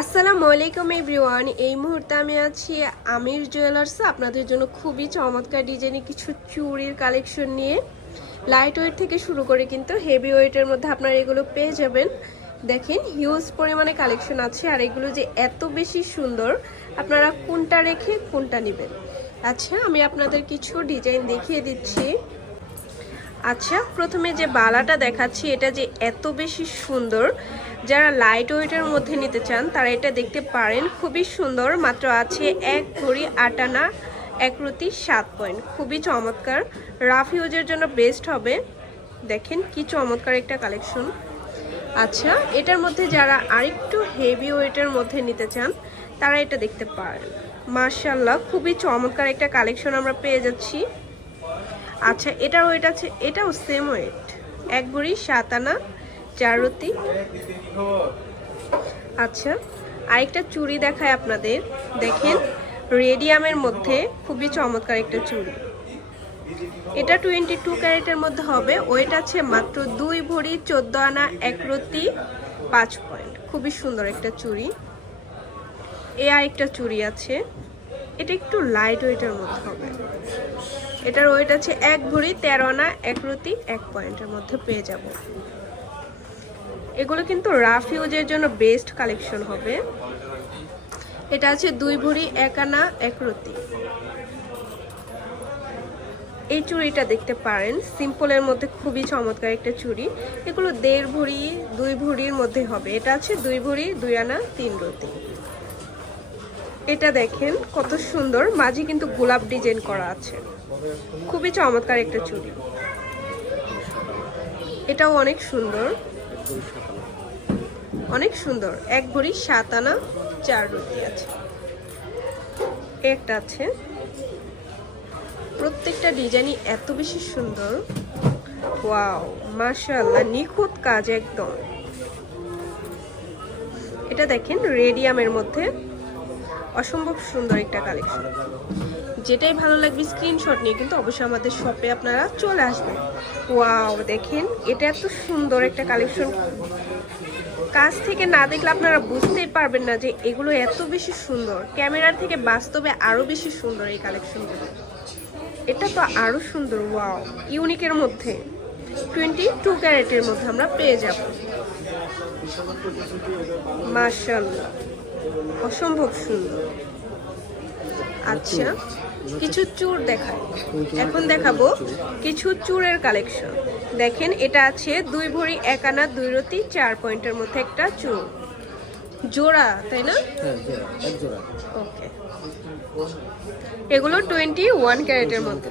আসসালামু আলাইকুম এভরিওয়ান। এই মুহূর্তে আমি আছি আমির জুয়েলার্সে আপনাদের জন্য খুবই চমৎকার ডিজাইনের কিছু চুড়ির কালেকশন নিয়ে। লাইট ওয়েট থেকে শুরু করে কিন্তু হেভি ওয়েটের মধ্যে আপনারা এগুলো পেয়ে যাবেন। দেখেন হিউজ পরিমাণে কালেকশন আছে, আর এগুলো যে এত বেশি সুন্দর, আপনারা কোনটা রেখে কোনটা নেবেন। আচ্ছা, আমি আপনাদের কিছু ডিজাইন দেখিয়ে দিচ্ছি। আচ্ছা, প্রথমে যে বালাটা দেখাচ্ছি এটা যে এত বেশি সুন্দর, যারা লাইট ওয়েটের মধ্যে নিতে চান তারা এটা দেখতে পারেন। খুবই সুন্দর, মাত্র আছে 1 ভরি 8 আনা 1 রতি 7 পয়েন্ট। খুবই চমৎকার, রাফ ইউজের জন্য বেস্ট হবে। দেখেন কি চমৎকার একটা কালেকশন। আচ্ছা, এটার মধ্যে যারা আরেকটু হেভি ওয়েটের মধ্যে নিতে চান তারা এটা দেখতে পারেন। মাশাআল্লাহ, খুবই চমৎকার একটা কালেকশন আমরা পেয়ে যাচ্ছি। আচ্ছা, এটার ওয়েট আছে, এটাও সেম ওয়েট, 1 ভরি 7 আনা 4 রতি। আচ্ছা, আরেকটা চুড়ি দেখায় আপনাদের। দেখেন রেডিয়ামের মধ্যে খুবই চমৎকার একটা চুড়ি। এটা 22 ক্যারেটের মধ্যে হবে। ওয়েট আছে মাত্র 2 ভরি 14 আনা 1 রতি 5 পয়েন্ট। খুবই সুন্দর একটা চুড়ি। আরেকটা চুড়ি আছে, এটা একটু লাইট ওয়েটের মধ্যে হবে। এটার ওয়েট আছে 1 ভরি 13 আনা 1 রতি 1 পয়েন্টের মধ্যে পেয়ে যাব। এগুলো কিন্তু রাফ ইউজের জন্য বেস্ট কালেকশন হবে। এটা আছে 2 ভরি 1 আনা 1 রতি। এই চুড়িটা দেখতে পারেন, সিম্পলের মধ্যে খুবই চমৎকার একটা চুড়ি। এগুলো 1.5 ভরি 2 ভরির মধ্যে হবে। এটা আছে 2 ভরি 2 আনা 3 রতি। এটা দেখেন কত সুন্দর, মাঝে কিন্তু গোলাপ ডিজাইন করা আছে। খুবই চমৎকার একটা চুড়ি। এটাও অনেক সুন্দর, অনেক সুন্দর। 1 ভরি 7 আনা 4 রতি আছে। একটা আছে, প্রত্যেকটা ডিজাইনই এত বেশি সুন্দর। ওয়াও, মাশাআল্লাহ, নিখুঁত কাজ একদম। এটা দেখেন রেডিয়ামের মধ্যে অসম্ভব সুন্দর একটা কালেকশন। যেটাই ভালো লাগবে স্ক্রিনশট নিয়ে কিন্তু অবশ্যই আমাদের শপে আপনারা চলে আসবেন। ওয়াও, দেখেন এটা এত সুন্দর একটা কালেকশন। কাছ থেকে না দেখলে আপনারা বুঝতেই পারবেন না যে এগুলো এত বেশি সুন্দর। ক্যামেরার থেকে বাস্তবে আরো বেশি সুন্দর এই কালেকশনগুলো। এটা তো আরো সুন্দর। ওয়াও, ইউনিকের মধ্যে 22 ক্যারেটের মধ্যে আমরা পেয়ে যাব। মাশাআল্লাহ, অসম্ভব সুন্দর। আচ্ছা, কিছু চূড় দেখাই। এখন দেখাবো কিছু চূড়ের কালেকশন। দেখেন এটা আছে 2 ভরি 1 আনা 2 রতি 4 পয়েন্টের মধ্যে একটা চূড়। জোড়া, তাই না? হ্যাঁ, এক জোড়া। ওকে, এগুলো 21 ক্যারেটের মধ্যে।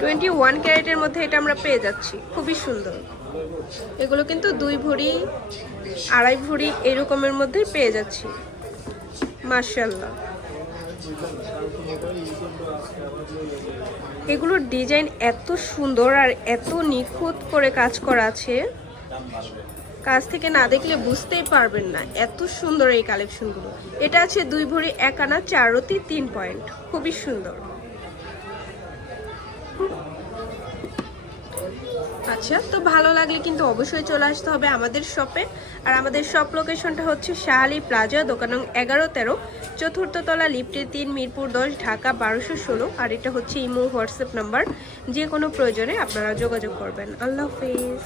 21 ক্যারেটের মধ্যে এটা আমরা পেয়ে যাচ্ছি। খুবই সুন্দর। এগুলো কিন্তু 2 ভরি 2.5 ভরি এরকমের মধ্যে পেয়ে যাচ্ছি। মাশাআল্লাহ, এগুলোর ডিজাইন এত সুন্দর আর এত নিখুঁত করে কাজ করা আছে, কাছ থেকে না দেখলে বুঝতেই পারবেন না এত সুন্দর এই কালেকশনগুলো। এটা আছে 2 ভরি 1 আনা 4 রতি 3 পয়েন্ট। খুবই সুন্দর। আচ্ছা, তো ভালো লাগলে কিন্তু অবশ্যই চলে আসতে হবে আমাদের শপে। আর আমাদের শপ লোকেশনটা হচ্ছে শাহালি প্লাজা, দোকান নং 11-13, 4র্থ তলা, লিফটে 3, মিরপুর 10, ঢাকা 1216। আর এটা হচ্ছে ইমো হোয়াটসঅ্যাপ নাম্বার। যে কোনো প্রয়োজনে আপনারা যোগাযোগ করবেন। আল্লাহ হাফেজ।